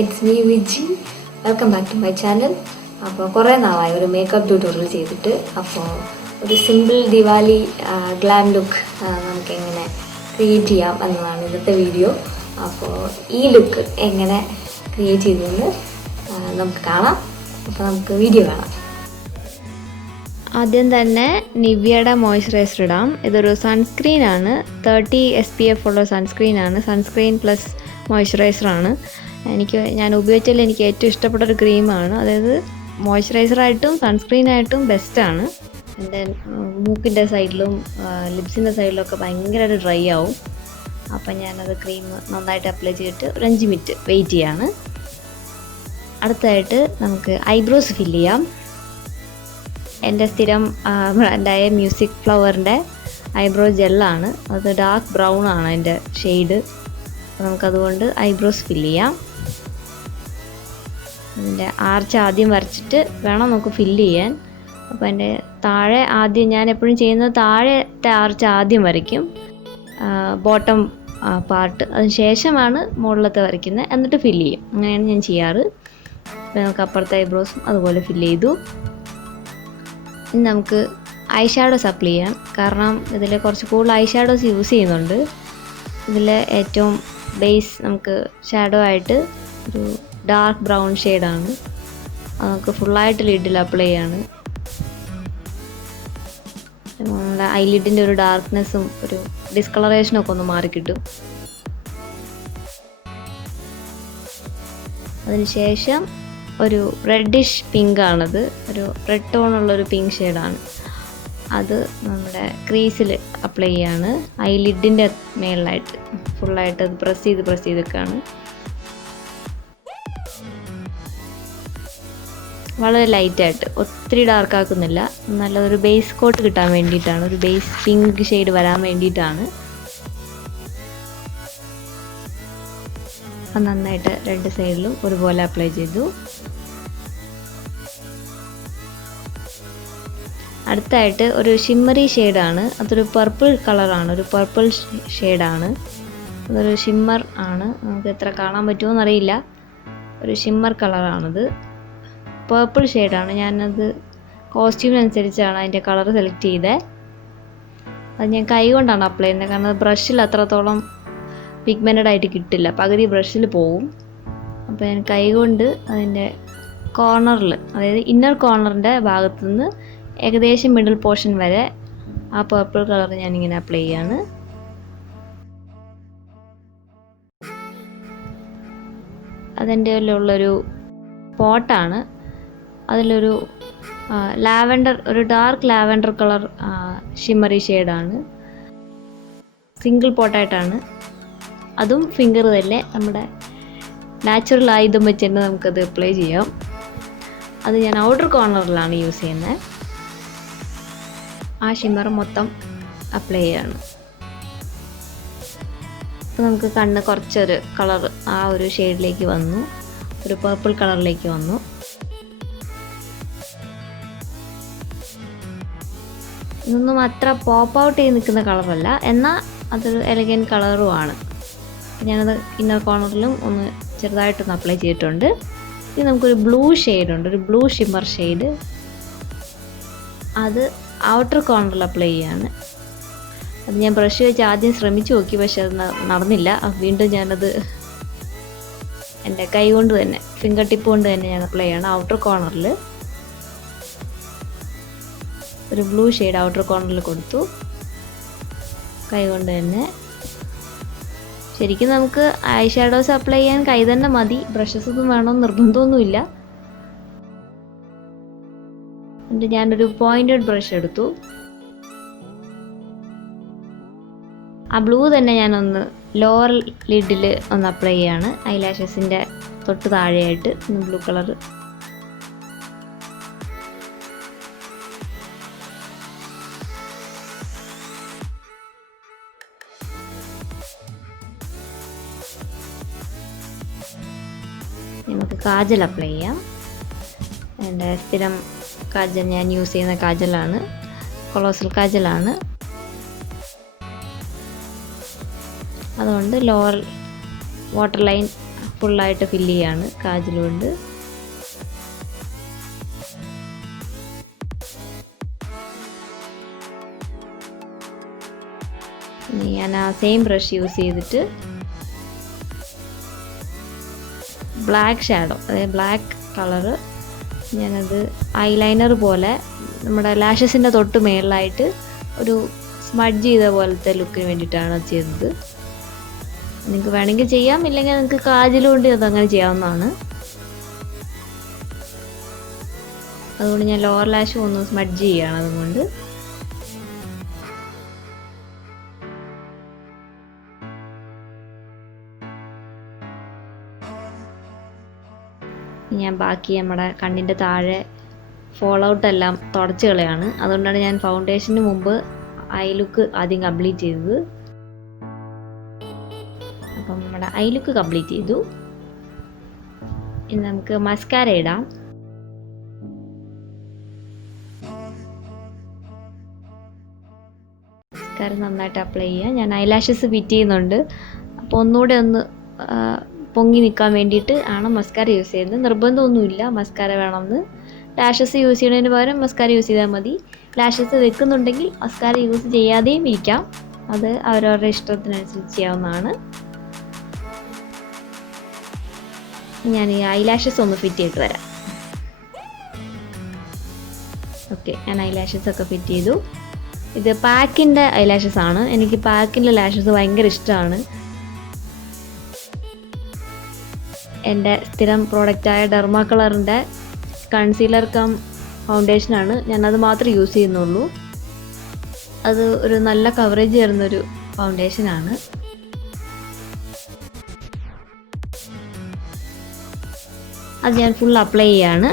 It's me Viji. Welcome back to my channel. അപ്പോൾ കുറേ നാളായി ഒരു മേക്കപ്പ് ട്യൂട്ടോറിയൽ ചെയ്തിട്ട്. അപ്പോൾ ഒരു സിമ്പിൾ ദിവാലി ഗ്ലാം ലുക്ക് നമുക്ക് എങ്ങനെ ക്രിയേറ്റ് ചെയ്യാം എന്നതാണ് ഇന്നത്തെ വീഡിയോ. അപ്പോൾ ഈ ലുക്ക് എങ്ങനെ ക്രിയേറ്റ് ചെയ്തതെന്ന് നമുക്ക് കാണാം. അപ്പോൾ നമുക്ക് വീഡിയോ കാണാം. ആദ്യം തന്നെ നിവ്യയുടെ മോയ്സ്ചറൈസർ ഇടാം. ഇതൊരു സൺസ്ക്രീനാണ്, 30 SPF ഉള്ള സൺസ്ക്രീനാണ്. Sunscreen plus മോയ്സ്ചറൈസറാണ്. ഞാൻ ഉപയോഗിച്ചതിൽ എനിക്ക് ഏറ്റവും ഇഷ്ടപ്പെട്ട ഒരു ക്രീമാണ്. അതായത് മോയ്സ്ചറൈസറായിട്ടും സൺസ്ക്രീനായിട്ടും ബെസ്റ്റാണ്. എൻ്റെ മൂക്കിൻ്റെ സൈഡിലും ലിപ്സിൻ്റെ സൈഡിലൊക്കെ ഭയങ്കരമായിട്ട് ഡ്രൈ ആവും. അപ്പം ഞാനത് ക്രീം നന്നായിട്ട് അപ്ലൈ ചെയ്തിട്ട് ഒരു 5 മിനിറ്റ് വെയിറ്റ് ചെയ്യാണ്. അടുത്തതായിട്ട് നമുക്ക് ഐബ്രോസ് ഫില്ല് ചെയ്യാം. എൻ്റെ സ്ഥിരം ബ്രാൻഡായ മ്യൂസിക് ഫ്ലവറിൻ്റെ ഐബ്രോ ജെല്ലാണ്. അത് ഡാർക്ക് ബ്രൗൺ ആണ് അതിൻ്റെ ഷെയ്ഡ്. അപ്പോൾ നമുക്കതുകൊണ്ട് ഐബ്രോസ് ഫില്ല് ചെയ്യാം. അതിൻ്റെ ആർച്ച് ആദ്യം വരച്ചിട്ട് വേണം നമുക്ക് ഫില്ല് ചെയ്യാൻ. അപ്പോൾ എൻ്റെ താഴെ ആദ്യം ഞാൻ എപ്പോഴും ചെയ്യുന്നത് താഴത്തെ ആർച്ച് ആദ്യം വരയ്ക്കും, ബോട്ടം പാർട്ട്. അതിന് ശേഷമാണ് മുകളിലത്തെ വരയ്ക്കുന്നത്, എന്നിട്ട് ഫില്ല് ചെയ്യും. അങ്ങനെയാണ് ഞാൻ ചെയ്യാറ്. അപ്പോൾ നമുക്ക് അപ്പുറത്തെ ഐബ്രോസും അതുപോലെ ഫില്ല് ചെയ്തു. ഇനി നമുക്ക് ഐ ഷാഡോസ് അപ്ലൈ ചെയ്യാം. കാരണം ഇതിൽ കുറച്ച് കൂടുതൽ ഐ ഷാഡോസ് യൂസ് ചെയ്യുന്നുണ്ട്. ഇതിൽ ഏറ്റവും ബേസ് നമുക്ക് ഷാഡോ ആയിട്ട് ഒരു ഡാർക്ക് ബ്രൗൺ ഷെയ്ഡാണ്. അത് നമുക്ക് ഫുള്ളായിട്ട് ലിഡിൽ അപ്ലൈ ചെയ്യാണ്. നമ്മുടെ ഐലിഡിൻ്റെ ഒരു ഡാർക്ക്നെസ്സും ഒരു ഡിസ്കളറേഷനും ഒക്കെ ഒന്ന് മാറിക്കിട്ടും. അതിനുശേഷം ഒരു റെഡിഷ് പിങ്ക് ആണത്, ഒരു റെഡ് ടോണുള്ളൊരു പിങ്ക് ഷെയ്ഡാണ്. അത് നമ്മുടെ ക്രീസിൽ അപ്ലൈ ചെയ്യാണ്, ഐലിഡിൻ്റെ മേളിലായിട്ട് ഫുള്ളായിട്ട് അത് പ്രസ് ചെയ്തൊക്കെയാണ്. വളരെ ലൈറ്റായിട്ട്, ഒത്തിരി ഡാർക്ക് ആക്കുന്നില്ല. നല്ലൊരു ബേസ് കോട്ട് കിട്ടാൻ വേണ്ടിയിട്ടാണ്, ഒരു ബേസ് പിങ്ക് ഷെയ്ഡ് വരാൻ വേണ്ടിയിട്ടാണ്. അത് നന്നായിട്ട് രണ്ട് സൈഡിലും ഒരുപോലെ അപ്ലൈ ചെയ്തു. അടുത്തായിട്ട് ഒരു ഷിമ്മറി ഷെയ്ഡാണ്. അതൊരു പർപ്പിൾ കളറാണ്, ഒരു പർപ്പിൾ ഷെയ്ഡാണ്. അതൊരു ഷിമ്മർ ആണ്. നമുക്ക് എത്ര കാണാൻ പറ്റുമോ എന്നറിയില്ല. ഒരു ഷിമ്മർ കളറാണത്, പേർപ്പിൾ ഷെയ്ഡാണ്. ഞാനത് കോസ്റ്റ്യൂമിനനുസരിച്ചാണ് അതിൻ്റെ കളർ സെലക്ട് ചെയ്തത്. അത് ഞാൻ കൈ കൊണ്ടാണ് അപ്ലൈ ചെയ്യുന്നത്, കാരണം അത് ബ്രഷിൽ അത്രത്തോളം പിഗ്മെൻറ്റഡ് ആയിട്ട് കിട്ടില്ല, പകുതി ബ്രഷിൽ പോവും. അപ്പോൾ ഞാൻ കൈ കൊണ്ട് അതിൻ്റെ കോർണറിൽ, അതായത് ഇന്നർ കോർണറിൻ്റെ ഭാഗത്തു നിന്ന് ഏകദേശം മിഡിൽ പോർഷൻ വരെ ആ പർപ്പിൾ കളർ ഞാനിങ്ങനെ അപ്ലൈ ചെയ്യാണ്. അതിൻ്റെ ഉള്ളൊരു പോട്ടാണ്. അതിലൊരു ലാവൻഡർ, ഒരു ഡാർക്ക് ലാവൻഡർ കളർ ഷിമ്മറി ഷെയ്ഡാണ്. സിംഗിൾ പോട്ടായിട്ടാണ്. അതും ഫിംഗർ തന്നെ, നമ്മുടെ നാച്ചുറൽ ആയുധം വെച്ച് തന്നെ നമുക്കത് അപ്ലൈ ചെയ്യാം. അത് ഞാൻ ഔട്ടർ കോർണറിലാണ് യൂസ് ചെയ്യുന്നത്. ആ ഷിമ്മർ മൊത്തം അപ്ലൈ ചെയ്യാണ്. അപ്പോൾ നമുക്ക് കണ്ണ് കുറച്ചൊരു കളർ ആ ഒരു ഷെയ്ഡിലേക്ക് വന്നു, ഒരു പർപ്പിൾ കളറിലേക്ക് വന്നു. ഇതൊന്നും അത്ര പോപ്പ് ഔട്ട് ചെയ്ത് നിൽക്കുന്ന കളറല്ല, എന്നാൽ അതൊരു എലഗൻറ്റ് കളറുമാണ്. ഞാനത് ഇന്നർ കോർണറിലും ഒന്ന് ചെറുതായിട്ടൊന്ന് അപ്ലൈ ചെയ്തിട്ടുണ്ട്. ഇനി നമുക്കൊരു ബ്ലൂ ഷെയ്ഡുണ്ട്, ഒരു ബ്ലൂ ഷിമ്മർ ഷെയ്ഡ്. അത് ഔട്ടർ കോർണറിൽ അപ്ലൈ ചെയ്യാണ്. അത് ഞാൻ ബ്രഷ് വെച്ച് ആദ്യം ശ്രമിച്ചു നോക്കി, പക്ഷെ അത് നടന്നില്ല. വീണ്ടും ഞാനത് എൻ്റെ കൈ കൊണ്ട് തന്നെ, ഫിംഗർ ടിപ്പ് കൊണ്ട് തന്നെ ഞാൻ അപ്ലൈ ചെയ്യണം. ഔട്ടർ കോർണറിൽ ഒരു ബ്ലൂ ഷെയ്ഡ് ഔട്ടർ കോർണറിൽ കൊടുത്തു, കൈ കൊണ്ട് തന്നെ. ശരിക്കും നമുക്ക് ഐ ഷാഡോസ് അപ്ലൈ ചെയ്യാൻ കൈ തന്നെ മതി, ബ്രഷസ് ഒന്നും വേണമെന്ന് നിർബന്ധമൊന്നുമില്ല. എന്നിട്ട് ഞാനൊരു പോയിൻറ്റഡ് ബ്രഷ് എടുത്തു. ആ ബ്ലൂ തന്നെ ഞാനൊന്ന് ലോവർ ലിഡിൽ ഒന്ന് അപ്ലൈ ചെയ്യാണ്, ഐലാഷസിൻ്റെ തൊട്ട് താഴെയായിട്ട് ബ്ലൂ കളർ. നമുക്ക് കാജൽ അപ്ലൈ ചെയ്യാം. എൻ്റെ സ്ഥിരം കാജൽ, ഞാൻ യൂസ് ചെയ്യുന്ന കാജലാണ്, കൊളോസൽ കാജലാണ്. അതുകൊണ്ട് ലോവർ വാട്ടർ ലൈൻ ഫുള്ളായിട്ട് ഫില്ല് ചെയ്യാണ് കാജൽ കൊണ്ട്. ഞാൻ ആ സെയിം ബ്രഷ് യൂസ് ചെയ്തിട്ട് ബ്ലാക്ക് ഷാഡോ, അതായത് ബ്ലാക്ക് കളറ് ഞാനത് ഐലൈനർ പോലെ നമ്മുടെ ലാഷസിൻ്റെ തൊട്ട് മേളിലായിട്ട് ഒരു സ്മഡ്ജ് ചെയ്ത പോലത്തെ ലുക്കിന് വേണ്ടിയിട്ടാണ് അത് ചെയ്തത്. നിങ്ങൾക്ക് വേണമെങ്കിൽ ചെയ്യാം, ഇല്ലെങ്കിൽ നിങ്ങൾക്ക് കാജൽ കൊണ്ട് അതങ്ങനെ ചെയ്യാവുന്നതാണ്. അതുകൊണ്ട് ഞാൻ ലോവർ ലാഷും ഒന്ന് സ്മഡ്ജ് ചെയ്യുകയാണ് അതുകൊണ്ട്. ഞാൻ ബാക്കി നമ്മുടെ കണ്ണിൻ്റെ താഴെ ഫോൾ ഔട്ട് എല്ലാം തുടച്ച് കളയാണ്. അതുകൊണ്ടാണ് ഞാൻ ഫൗണ്ടേഷന് മുമ്പ് ഐ ലുക്ക് ആദ്യം കംപ്ലീറ്റ് ചെയ്തത്. അപ്പം നമ്മുടെ ഐ ലുക്ക് കംപ്ലീറ്റ് ചെയ്തു. ഇനി നമുക്ക് മസ്കാര ഇടാം. മസ്കാര നന്നായിട്ട് അപ്ലൈ ചെയ്യാം. ഞാൻ ഐലാഷസ് ഫിറ്റ് ചെയ്യുന്നുണ്ട്, അപ്പോൾ ഒന്നുകൂടെ ഒന്ന് പൊങ്ങി നിൽക്കാൻ വേണ്ടിയിട്ട് ആണ് മസ്കാര യൂസ് ചെയ്യുന്നത്. നിർബന്ധമൊന്നുമില്ല മസ്കാര വേണമെന്ന്. ലാഷസ് യൂസ് ചെയ്യുന്നതിന് പകരം മസ്കാര യൂസ് ചെയ്താൽ മതി. ലാഷസ് വെക്കുന്നുണ്ടെങ്കിൽ മസ്കാര യൂസ് ചെയ്യാതെയും ഇരിക്കാം, അത് അവരവരുടെ ഇഷ്ടത്തിനനുസരിച്ച് ചെയ്യാവുന്നതാണ്. ഞാൻ ഈ ഐലാഷസ് ഒന്ന് ഫിറ്റ് ചെയ്തിട്ട് വരാം. ഓക്കെ, ഞാൻ ഐലാഷസ് ഒക്കെ ഫിറ്റ് ചെയ്തു. ഇത് പാക്കിൻ്റെ ഐലാഷസ് ആണ്. എനിക്ക് പാക്കിൻ്റെ ലാഷസ് ഭയങ്കര ഇഷ്ടമാണ്. എൻ്റെ സ്ഥിരം പ്രോഡക്റ്റായ ഡെർമാ കളറിൻ്റെ കൺസീലർ കം ഫൗണ്ടേഷനാണ്. ഞാനത് മാത്രമേ യൂസ് ചെയ്യുന്നുള്ളൂ. അത് ഒരു നല്ല കവറേജ് തരുന്നൊരു ഫൗണ്ടേഷനാണ്. അത് ഞാൻ ഫുൾ അപ്ലൈ ചെയ്യാണ്.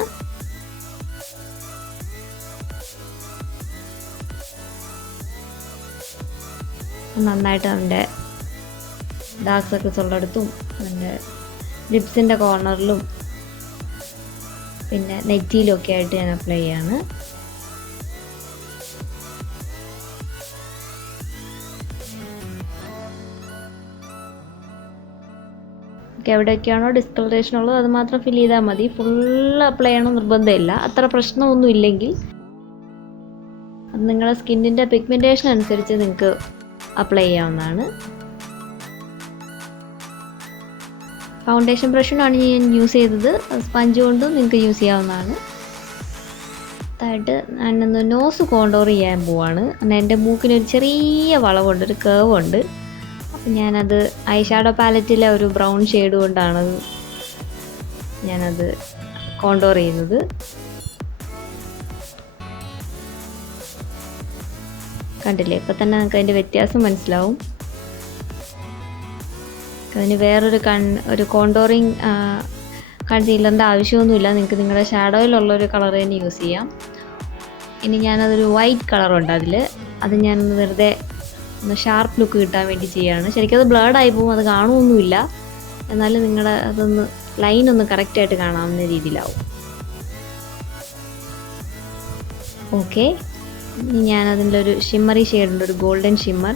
നന്നായിട്ട് അതിൻ്റെ ഡാർക്ക് സർക്കിൾസ് ഉള്ളിടത്തും അതിൻ്റെ ലിപ്സിൻ്റെ കോർണറിലും പിന്നെ നെറ്റിയിലും ഒക്കെ ആയിട്ട് ഞാൻ അപ്ലൈ ചെയ്യാണ്. എവിടെയൊക്കെയാണോ ഡിസ്കളറേഷൻ ഉള്ളത് അത് മാത്രം ഫിൽ ചെയ്താൽ മതി. ഫുൾ അപ്ലൈ ചെയ്യണം നിർബന്ധമില്ല. അത്ര പ്രശ്നമൊന്നും ഇല്ലെങ്കിൽ അത് നിങ്ങളുടെ സ്കിന്നിൻ്റെ പിഗ്മെൻറ്റേഷൻ അനുസരിച്ച് നിങ്ങൾക്ക് അപ്ലൈ ചെയ്യാവുന്നതാണ്. ഫൗണ്ടേഷൻ ബ്രഷാണ് ഞാൻ യൂസ് ചെയ്തത്. സ്പഞ്ച് കൊണ്ടും നിങ്ങൾക്ക് യൂസ് ചെയ്യാവുന്നതാണ്. അതായിട്ട് ഞാനൊന്ന് നോസ് കോണ്ടോർ ചെയ്യാൻ പോവാണ്. എൻ്റെ മൂക്കിനൊരു ചെറിയ വളവുണ്ട്, ഒരു കേവ് ഉണ്ട്. അപ്പം ഞാനത് ഐ ഷാഡോ പാലറ്റിലെ ഒരു ബ്രൗൺ ഷെയ്ഡ് കൊണ്ടാണ് ഞാനത് കോണ്ടോർ ചെയ്യുന്നത്. കണ്ടില്ലേ, ഇപ്പം തന്നെ നമുക്ക് അതിൻ്റെ വ്യത്യാസം മനസ്സിലാവും. അതിന് വേറൊരു ഒരു കോണ്ടോറിങ് കൺസീലറിൻ്റെ ആവശ്യമൊന്നുമില്ല. നിങ്ങൾക്ക് നിങ്ങളുടെ ഷാഡോയിലുള്ളൊരു കളർ തന്നെ യൂസ് ചെയ്യാം. ഇനി ഞാനതൊരു വൈറ്റ് കളറുണ്ട് അത് ഞാനൊന്ന് വെറുതെ ഒന്ന് ഷാർപ്പ് ലുക്ക് കിട്ടാൻ വേണ്ടി ചെയ്യുകയാണ്. ശരിക്കും അത് ബ്ലർഡായി പോകും, അത് കാണുമൊന്നുമില്ല. എന്നാലും നിങ്ങളുടെ അതൊന്ന് ലൈനൊന്ന് കറക്റ്റായിട്ട് കാണാവുന്ന രീതിയിലാവും. ഓക്കെ, ഇനി ഞാനതിലൊരു ഷിമ്മറി ഷെയ്ഡുണ്ട്, ഒരു ഗോൾഡൻ ഷിമ്മർ.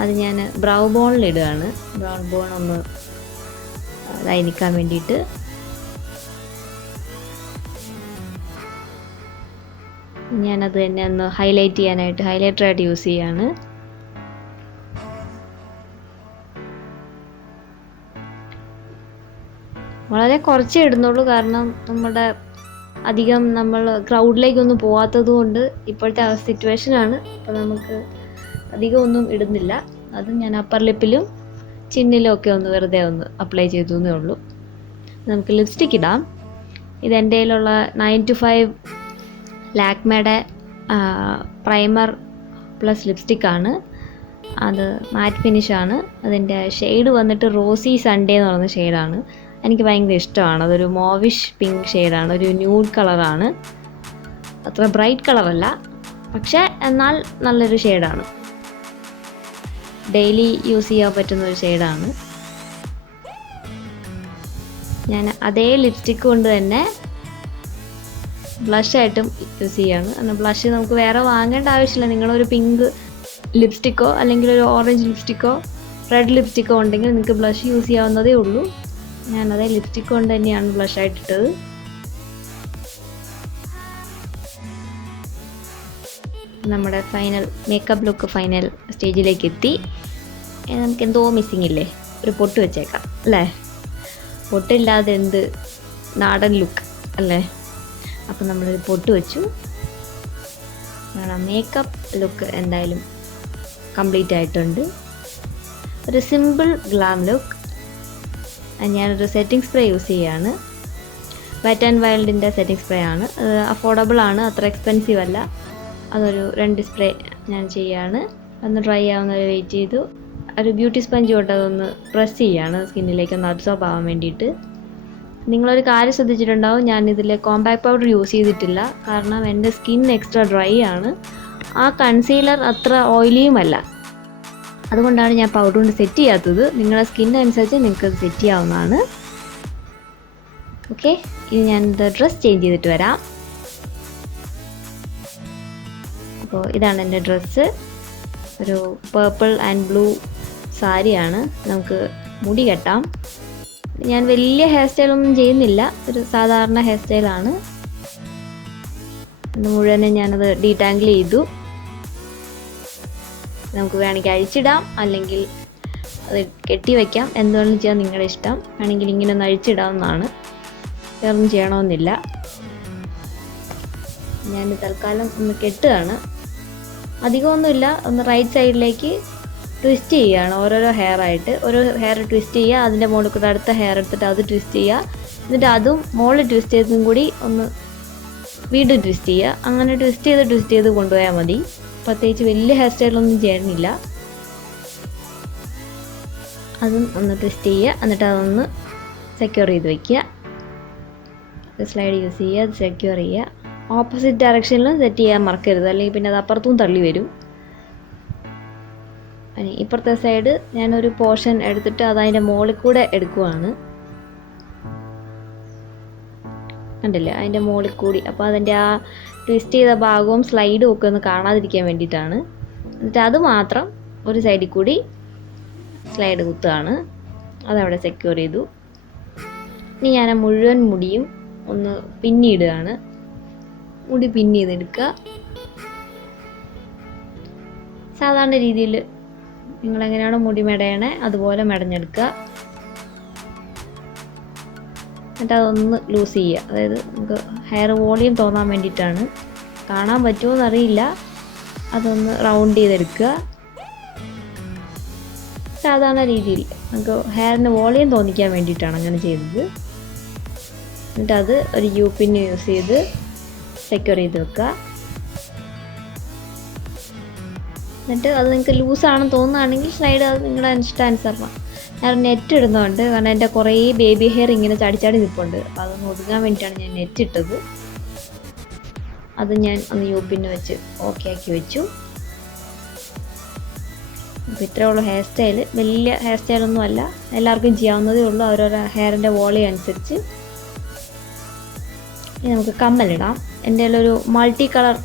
അത് ഞാൻ ബ്രൗ ബോണിലിടുകയാണ്. ബ്രൗൺ ബോൺ ഒന്ന് ഇതായി നിൽക്കാൻ വേണ്ടിയിട്ട്. ഞാനത് തന്നെ ഒന്ന് ഹൈലൈറ്റ് ചെയ്യാനായിട്ട് ഹൈലൈറ്ററായിട്ട് യൂസ് ചെയ്യാണ്. വളരെ കുറച്ചേ ഇടുന്നുള്ളൂ, കാരണം നമ്മുടെ അധികം നമ്മൾ ക്രൗഡിലേക്കൊന്നും പോകാത്തത് കൊണ്ട് ഇപ്പോഴത്തെ സിറ്റുവേഷനാണ്. അപ്പോൾ നമുക്ക് അധികം ഒന്നും ഇടുന്നില്ല. അത് ഞാൻ അപ്പർ ലിപ്പിലും ചിന്നിലും ഒക്കെ ഒന്ന് വെറുതെ ഒന്ന് അപ്ലൈ ചെയ്തു എന്നേ ഉള്ളൂ. നമുക്ക് ലിപ്സ്റ്റിക്ക് ഇടാം. ഇത് എൻ്റെ കയ്യിലുള്ള 925 ലാക്മേയുടെ പ്രൈമർ പ്ലസ് ലിപ്സ്റ്റിക്കാണ്. അത് മാറ്റ് ഫിനിഷാണ്. അതിൻ്റെ ഷെയ്ഡ് വന്നിട്ട് റോസി സൺഡേ എന്ന് പറയുന്ന ഷെയ്ഡാണ്. എനിക്ക് ഭയങ്കര ഇഷ്ടമാണ്. അതൊരു മോവിഷ് പിങ്ക് ഷെയ്ഡാണ്, ഒരു ന്യൂഡ് കളറാണ്. അത്ര ബ്രൈറ്റ് കളറല്ല, പക്ഷേ എന്നാൽ നല്ലൊരു ഷെയ്ഡാണ്. ഡെയിലി യൂസ് ചെയ്യാൻ പറ്റുന്നൊരു ഷെയ്ഡാണ്. ഞാൻ അതേ ലിപ്സ്റ്റിക്ക് കൊണ്ട് തന്നെ ബ്ലഷായിട്ടും യൂസ് ചെയ്യാണ്. എന്നാൽ ബ്ലഷ് നമുക്ക് വേറെ വാങ്ങേണ്ട ആവശ്യമില്ല. നിങ്ങളൊരു പിങ്ക് ലിപ്സ്റ്റിക്കോ അല്ലെങ്കിൽ ഒരു ഓറഞ്ച് ലിപ്സ്റ്റിക്കോ റെഡ് ലിപ്സ്റ്റിക്കോ ഉണ്ടെങ്കിൽ നിങ്ങൾക്ക് ബ്ലഷ് യൂസ് ചെയ്യാവുന്നതേ ഉള്ളൂ. ഞാനതേ ലിപ്സ്റ്റിക് കൊണ്ട് തന്നെയാണ് ബ്ലഷായിട്ടിട്ടത്. നമ്മുടെ ഫൈനൽ മേക്കപ്പ് ലുക്ക് ഫൈനൽ സ്റ്റേജിലേക്ക് എത്തി. നമുക്ക് എന്തോ മിസ്സിങ് ഇല്ലേ? ഒരു പൊട്ട് വെച്ചേക്കാം അല്ലേ? പൊട്ടില്ലാതെ എന്ത് നാടൻ ലുക്ക് അല്ലേ? അപ്പം നമ്മളൊരു പൊട്ട് വെച്ചു. മേക്കപ്പ് ലുക്ക് എന്തായാലും കംപ്ലീറ്റ് ആയിട്ടുണ്ട്. ഒരു സിമ്പിൾ ഗ്ലാം ലുക്ക്. ഞാനൊരു സെറ്റിംഗ് സ്പ്രേ യൂസ് ചെയ്യുകയാണ്. വെറ്റ് ആൻഡ് വൈൽഡിൻ്റെ സെറ്റിംഗ് സ്പ്രേ ആണ്. അഫോർഡബിൾ ആണ്, അത്ര എക്സ്പെൻസീവ് അല്ല. അതൊരു 2 സ്പ്രേ ഞാൻ ചെയ്യുകയാണ്. ഒന്ന് ഡ്രൈ ആവുന്നവരെ വെയിറ്റ് ചെയ്തു. ഒരു ബ്യൂട്ടി സ്പഞ്ച് കൊണ്ട് അതൊന്ന് പ്രസ് ചെയ്യുകയാണ് സ്കിന്നിലേക്ക് ഒന്ന് അബ്സോർബ് ആവാൻ വേണ്ടിയിട്ട്. നിങ്ങളൊരു കാര്യം ശ്രദ്ധിച്ചിട്ടുണ്ടാവും, ഞാനിതിൽ കോമ്പാക്ട് പൗഡർ യൂസ് ചെയ്തിട്ടില്ല. കാരണം എൻ്റെ സ്കിൻ എക്സ്ട്രാ ഡ്രൈ ആണ്. ആ കൺസീലർ അത്ര ഓയിലിയുമല്ല. അതുകൊണ്ടാണ് ഞാൻ പൗഡർ കൊണ്ട് സെറ്റ് ചെയ്യാത്തത്. നിങ്ങളുടെ സ്കിന്നനുസരിച്ച് നിങ്ങൾക്ക് അത് സെറ്റ് ചെയ്യാവുന്നതാണ്. ഓക്കെ, ഇനി ഞാനിത് ഡ്രസ്സ് ചേഞ്ച് ചെയ്തിട്ട് വരാം. അപ്പോൾ ഇതാണ് എൻ്റെ ഡ്രസ്സ്. ഒരു പേർപ്പിൾ ആൻഡ് ബ്ലൂ സാരിയാണ്. നമുക്ക് മുടി കെട്ടാം. ഞാൻ വലിയ ഹെയർ സ്റ്റൈലൊന്നും ചെയ്യുന്നില്ല, ഒരു സാധാരണ ഹെയർ സ്റ്റൈലാണ്. മുഴുവനും ഞാനത് ഡീടാങ്കിൾ ചെയ്തു. നമുക്ക് വേണമെങ്കിൽ അഴിച്ചിടാം, അല്ലെങ്കിൽ അത് കെട്ടി വയ്ക്കാം. എന്തുകൊണ്ടെന്ന് ചെയ്യാൻ നിങ്ങളുടെ ഇഷ്ടം. വേണമെങ്കിൽ ഇങ്ങനെ ഒന്ന് അഴിച്ചിടാവുന്നതാണ്, വേറൊന്നും ചെയ്യണമെന്നില്ല. ഞാൻ തൽക്കാലം ഒന്ന് കെട്ടുകയാണ്. അധികമൊന്നുമില്ല, ഒന്ന് റൈറ്റ് സൈഡിലേക്ക് ട്വിസ്റ്റ് ചെയ്യുകയാണ്. ഓരോരോ ഹെയർ ആയിട്ട് ഓരോ ഹെയർ ട്വിസ്റ്റ് ചെയ്യുക. അതിൻ്റെ മുകളിൽ കൂടെ അടുത്ത ഹെയർ എടുത്തിട്ട് അത് ട്വിസ്റ്റ് ചെയ്യുക. എന്നിട്ട് അതും മുകളിൽ ട്വിസ്റ്റ് ചെയ്തതും കൂടി ഒന്ന് വീണ്ടും ട്വിസ്റ്റ് ചെയ്യുക. അങ്ങനെ ട്വിസ്റ്റ് ചെയ്ത് കൊണ്ടുപോയാൽ മതി. പ്രത്യേകിച്ച് വലിയ ഹെയർ സ്റ്റൈലൊന്നും ചെയ്യണില്ല. അതും ഒന്ന് ട്വിസ്റ്റ് ചെയ്യുക. എന്നിട്ട് അതൊന്ന് സെക്യൂർ ചെയ്ത് വയ്ക്കുക. സ്ലൈഡ് യൂസ് ചെയ്യുക, അത് സെക്യൂർ ചെയ്യുക. ഓപ്പോസിറ്റ് ഡയറക്ഷനിലും സെറ്റ് ചെയ്യാൻ മറക്കരുത്, അല്ലെങ്കിൽ പിന്നെ അത് അപ്പുറത്തും തള്ളി വരും. ഇപ്പുറത്തെ സൈഡ് ഞാനൊരു പോർഷൻ എടുത്തിട്ട് അത് അതിൻ്റെ മുകളിൽ കൂടെ എടുക്കുവാണ്. കണ്ടില്ലേ, അതിൻ്റെ മുകളിൽ കൂടി. അപ്പോൾ അതിൻ്റെ ആ ട്വിസ്റ്റ് ചെയ്ത ഭാഗവും സ്ലൈഡും ഒക്കെ ഒന്ന് കാണാതിരിക്കാൻ വേണ്ടിയിട്ടാണ്. എന്നിട്ട് അത് മാത്രം ഒരു സൈഡിൽ കൂടി സ്ലൈഡ് കുത്തുകയാണ്. അതവിടെ സെക്യൂർ ചെയ്തു. ഇനി ഞാൻ മുഴുവൻ മുടിയും ഒന്ന് പിന്നിടുകയാണ്. മുടി പിന്ന് ചെയ്തെടുക്കുക. സാധാരണ രീതിയിൽ നിങ്ങളെങ്ങനെയാണോ മുടി മെടയണേ അതുപോലെ മെടഞ്ഞെടുക്കുക. എന്നിട്ട് അതൊന്ന് ലൂസ് ചെയ്യുക. അതായത് നമുക്ക് ഹെയർ വോളിയം തോന്നാൻ വേണ്ടിയിട്ടാണ്. കാണാൻ പറ്റുമോ എന്നറിയില്ല. അതൊന്ന് റൗണ്ട് ചെയ്തെടുക്കുക. സാധാരണ രീതിയിൽ നമുക്ക് ഹെയറിന് വോളിയം തോന്നിക്കാൻ വേണ്ടിയിട്ടാണ് അങ്ങനെ ചെയ്തത്. എന്നിട്ട് അത് ഒരു യു പിൻ യൂസ് ചെയ്ത് സെക്യൂർ ചെയ്ത് വെക്കുക. എന്നിട്ട് അത് നിങ്ങൾക്ക് ലൂസാണെന്ന് തോന്നുകയാണെങ്കിൽ സ്ലൈഡ് അത് നിങ്ങളുടെ ഇഷ്ടാനുസരണം. ഞാൻ നെറ്റ് ഇടുന്നുണ്ട്, കാരണം എൻ്റെ കുറേ ബേബി ഹെയർ ഇങ്ങനെ ചാടി നിൽപ്പുണ്ട്. അപ്പോൾ അതൊന്ന് ഒതുങ്ങാൻ വേണ്ടിയിട്ടാണ് ഞാൻ നെറ്റ് ഇട്ടത്. അത് ഞാൻ ഒന്ന് യു പിന്ന് വെച്ച് ഓക്കെ ആക്കി വെച്ചു. അപ്പോൾ ഇത്രയേ ഉള്ളൂ ഹെയർ സ്റ്റൈൽ. വലിയ ഹെയർ സ്റ്റൈലൊന്നും അല്ല, എല്ലാവർക്കും ചെയ്യാവുന്നതേ ഉള്ളൂ അവരവരുടെ ഹെയറിൻ്റെ വോളിയം അനുസരിച്ച്. ഇനി നമുക്ക് കമ്മലിടാം. എൻ്റെ കയ്യിലൊരു മൾട്ടി കളർ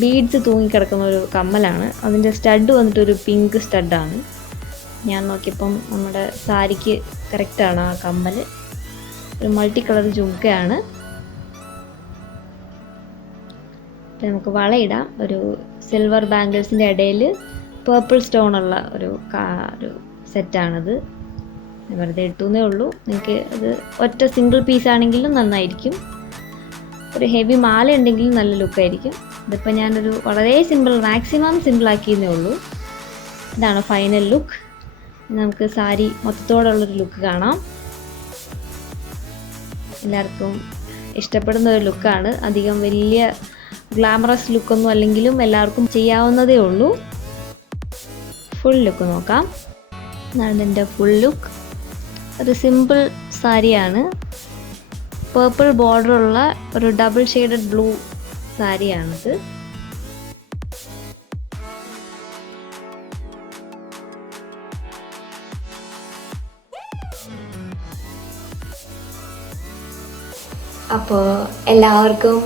ബീഡ്സ് തൂങ്ങിക്കിടക്കുന്ന ഒരു കമ്മലാണ്. അതിൻ്റെ സ്റ്റഡ് വന്നിട്ടൊരു പിങ്ക് സ്റ്റഡാണ്. ഞാൻ നോക്കിയപ്പം നമ്മുടെ സാരിക്ക് കറക്റ്റാണ് ആ കമ്മൽ. ഒരു മൾട്ടി കളർ ജുംക്കയാണ്. നമുക്ക് വളയിടാം. ഒരു സിൽവർ ബാംഗിൾസിൻ്റെ ഇടയിൽ പേർപ്പിൾ സ്റ്റോണുള്ള ഒരു സെറ്റാണിത്. വെറുതെ ഇട്ടുന്നേ ഉള്ളൂ. നിങ്ങൾക്ക് അത് ഒറ്റ സിംഗിൾ പീസാണെങ്കിലും നന്നായിരിക്കും. ഒരു ഹെവി മാല ഉണ്ടെങ്കിലും നല്ല ലുക്കായിരിക്കും. ഇതിപ്പോൾ ഞാനൊരു വളരെ മാക്സിമം സിമ്പിളാക്കിയെന്നേ ഉള്ളൂ. ഇതാണ് ഫൈനൽ ലുക്ക്. നമുക്ക് സാരി മൊത്തത്തോടുള്ളൊരു ലുക്ക് കാണാം. എല്ലാവർക്കും ഇഷ്ടപ്പെടുന്ന ഒരു ലുക്കാണ്. അധികം വലിയ ഗ്ലാമറസ് ലുക്കൊന്നും അല്ലെങ്കിലും എല്ലാവർക്കും ചെയ്യാവുന്നതേ ഉള്ളൂ. ഫുൾ ലുക്ക് നോക്കാം. ഇതാണ് എൻ്റെ ഫുൾ ലുക്ക്. ഒരു സിമ്പിൾ സാരിയാണ്. പേർപ്പിൾ ബോർഡറുള്ള ഒരു ഡബിൾ ഷെയ്ഡഡ് ബ്ലൂ സാരിയാണിത്. അപ്പോൾ എല്ലാവർക്കും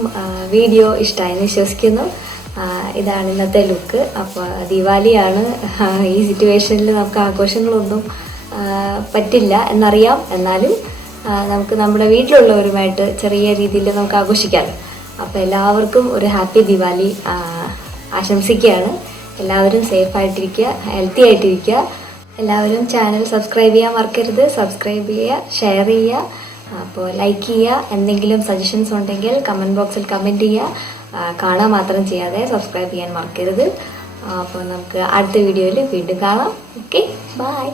വീഡിയോ ഇഷ്ടമായെന്ന് വിശ്വസിക്കുന്നു. ഇതാണ് ഇന്നത്തെ ലുക്ക്. അപ്പോൾ ദിവാലിയാണ്. ഈ സിറ്റുവേഷനിൽ നമുക്ക് ആഘോഷങ്ങളൊന്നും പറ്റില്ല എന്നറിയാം. എന്നാലും നമുക്ക് നമ്മുടെ വീട്ടിലുള്ളവരുമായിട്ട് ചെറിയ രീതിയിൽ നമുക്ക് ആഘോഷിക്കാമല്ലോ. അപ്പോൾ എല്ലാവർക്കും ഒരു ഹാപ്പി ദിവാലി ആശംസിക്കുകയാണ്. എല്ലാവരും സേഫായിട്ടിരിക്കുക, ഹെൽത്തി ആയിട്ടിരിക്കുക. എല്ലാവരും ചാനൽ സബ്സ്ക്രൈബ് ചെയ്യാൻ മറക്കരുത്. സബ്സ്ക്രൈബ് ചെയ്യുക, ഷെയർ ചെയ്യുക, അപ്പോൾ ലൈക്ക് ചെയ്യുക. എന്തെങ്കിലും സജഷൻസ് ഉണ്ടെങ്കിൽ കമൻറ്റ് ബോക്സിൽ കമൻറ്റ് ചെയ്യുക. കാണാൻ മാത്രം ചെയ്യാതെ സബ്സ്ക്രൈബ് ചെയ്യാൻ മറക്കരുത്. അപ്പോൾ നമുക്ക് അടുത്ത വീഡിയോയിൽ വീണ്ടും കാണാം. Okay, by.